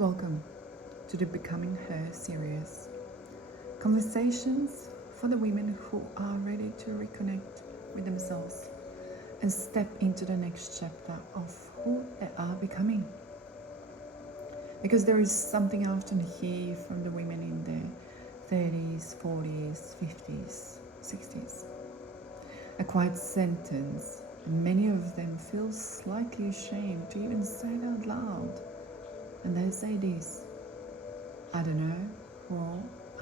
Welcome to the Becoming Her series. Conversations for the women who are ready to reconnect with themselves and step into the next chapter of who they are becoming. Because there is something I often hear from the women in their 30s, 40s, 50s, 60s. A quiet sentence, and many of them feel slightly ashamed to even say it out loud. And they say this: I don't know who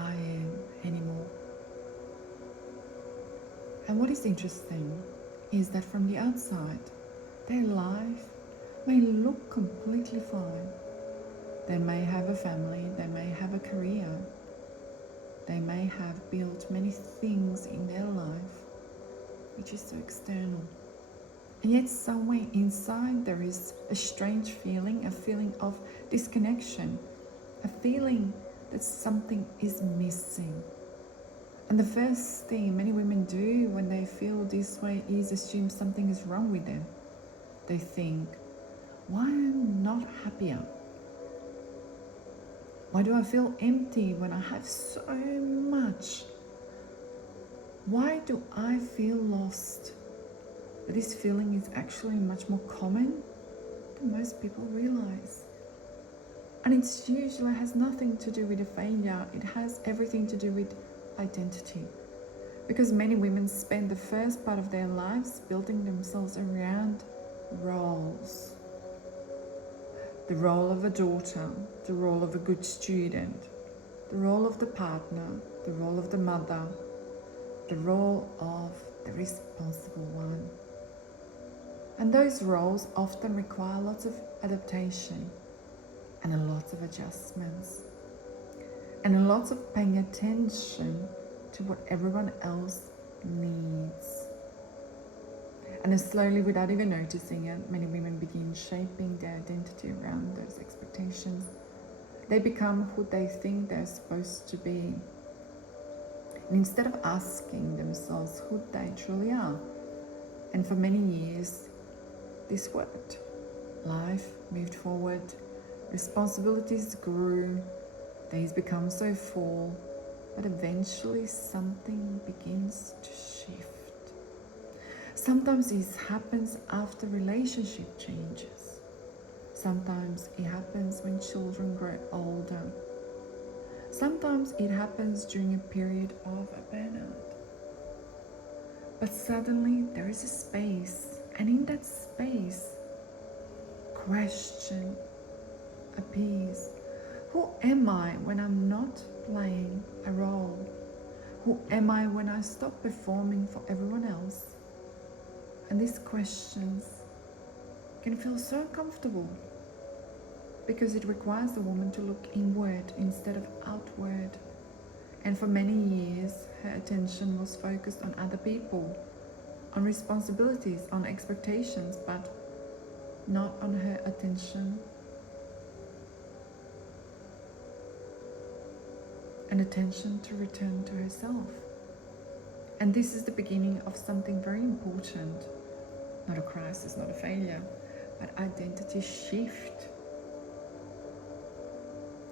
I am anymore. And what is interesting is that from the outside, their life may look completely fine. They may have a family, they may have a career, they may have built many things in their life, which is so external. And yet somewhere inside there is a strange feeling, a feeling of disconnection, a feeling that something is missing. And the first thing many women do when they feel this way is assume something is wrong with them. They think, why am I not happier? Why do I feel empty when I have so much? Why do I feel lost? This feeling is actually much more common than most people realize. And it usually has nothing to do with a failure, it has everything to do with identity. Because many women spend the first part of their lives building themselves around roles. The role of a daughter, the role of a good student, the role of the partner, the role of the mother, the role of the responsible one. And those roles often require lots of adaptation and a lot of adjustments and a lot of paying attention to what everyone else needs. And then slowly, without even noticing it, many women begin shaping their identity around those expectations. They become who they think they're supposed to be. And instead of asking themselves who they truly are, and for many years, this worked. Life moved forward, responsibilities grew, days become so full, but eventually something begins to shift. Sometimes it happens after relationship changes. Sometimes it happens when children grow older. Sometimes it happens during a period of a burnout. But suddenly there is a space, and in that space, question appears. Who am I when I'm not playing a role? Who am I when I stop performing for everyone else? And these questions can feel so uncomfortable because it requires the woman to look inward instead of outward. And for many years, her attention was focused on other people, on responsibilities, on expectations, but not on her attention and attention to return to herself. And this is the beginning of something very important, not a crisis, not a failure, but identity shift.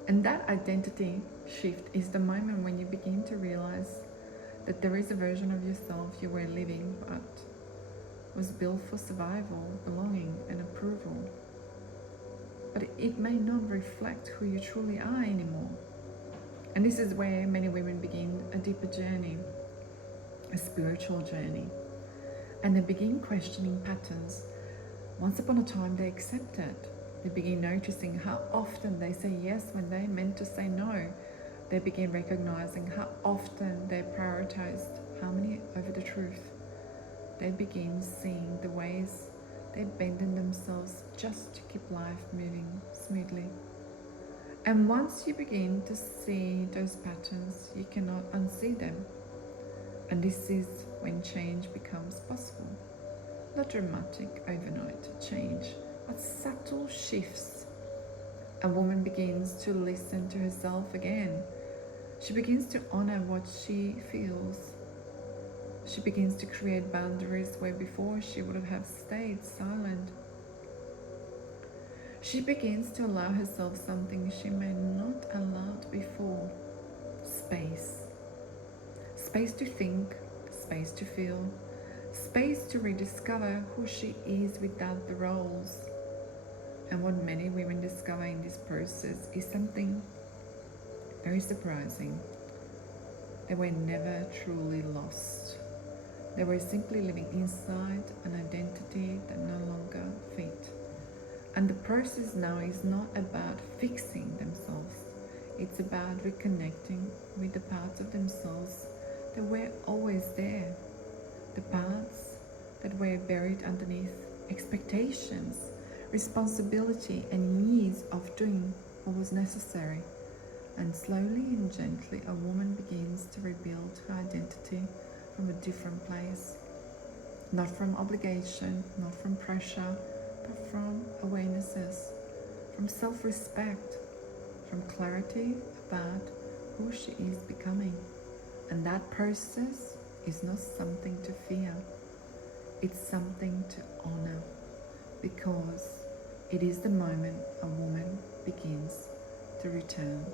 And that identity shift is the moment when you begin to realize that there is a version of yourself you were living but was built for survival, belonging, and approval. But it may not reflect who you truly are anymore. And this is where many women begin a deeper journey, a spiritual journey. And they begin questioning patterns. Once upon a time they accepted. They begin noticing how often they say yes when they meant to say no. They begin recognizing how often they prioritized harmony over the truth. They begin seeing the ways they abandon themselves just to keep life moving smoothly. And once you begin to see those patterns, you cannot unsee them. And this is when change becomes possible. Not dramatic overnight change, but subtle shifts. A woman begins to listen to herself again. She begins to honor what she feels. She begins to create boundaries where before she would have stayed silent. She begins to allow herself something she may not allowed before: space. Space to think, space to feel, space to rediscover who she is without the roles. And what many women discover in this process is something very surprising. They were never truly lost. They were simply living inside an identity that no longer fit. And the process now is not about fixing themselves. It's about reconnecting with the parts of themselves that were always there. The parts that were buried underneath expectations, responsibility, and years of doing what was necessary. And slowly and gently, a woman begins to rebuild her identity from a different place. Not from obligation, not from pressure, but from awarenesses, from self-respect, from clarity about who she is becoming. And that process is not something to fear, it's something to honor, because it is the moment a woman begins to return